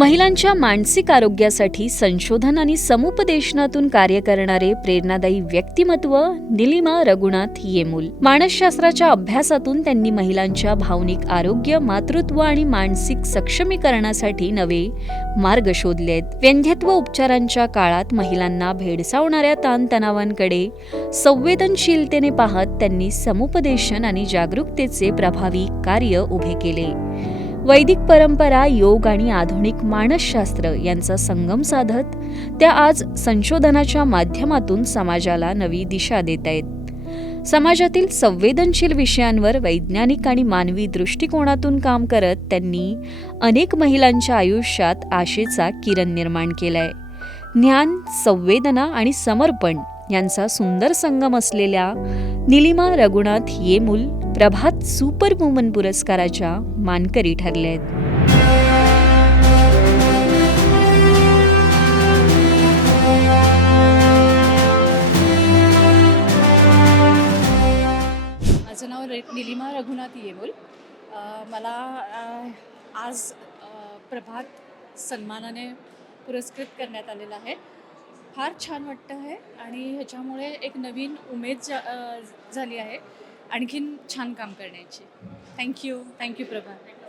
महिलांच्या मानसिक आरोग्यासाठी संशोधन आणि समुपदेशनातून कार्य करणारे प्रेरणादायी व्यक्तिमत्व निलिमा रघुनाथ येमूल. मानसशास्त्राच्या अभ्यासातून त्यांनी महिलांच्या भावनिक आरोग्य, मातृत्व आणि मानसिक सक्षमीकरणासाठी नवे मार्ग शोधलेत. वंध्यत्व उपचारांच्या काळात महिलांना भेडसावणाऱ्या ताणतणावांकडे संवेदनशीलतेने पाहत त्यांनी समुपदेशन आणि जागरूकतेचे प्रभावी कार्य उभे केले. वैदिक परंपरा, योग आणि आधुनिक मानसशास्त्र यांचा संगम साधत त्या आज संशोधनाच्या माध्यमातून समाजाला नवी दिशा देत आहेत. समाजातील संवेदनशील विषयांवर वैज्ञानिक आणि मानवी दृष्टिकोनातून काम करत त्यांनी अनेक महिलांच्या आयुष्यात आशेचा किरण निर्माण केलाय. ज्ञान, संवेदना आणि समर्पण यांचा सुंदर संगम असलेल्या निलिमा रघुनाथ येमूल प्रभात सुपर वुमन पुरस्काराच्या मानकरी ठरल्या आहेत. माझं नाव निलिमा रघुनाथ येमूल. मला आज प्रभात सन्मानाने पुरस्कृत करण्यात आलेलं आहे. फार छान वाटतं आहे आणि ह्याच्यामुळे एक नवीन उमेद झाली आहे आणखीन छान काम करण्याची. थँक्यू प्रभात.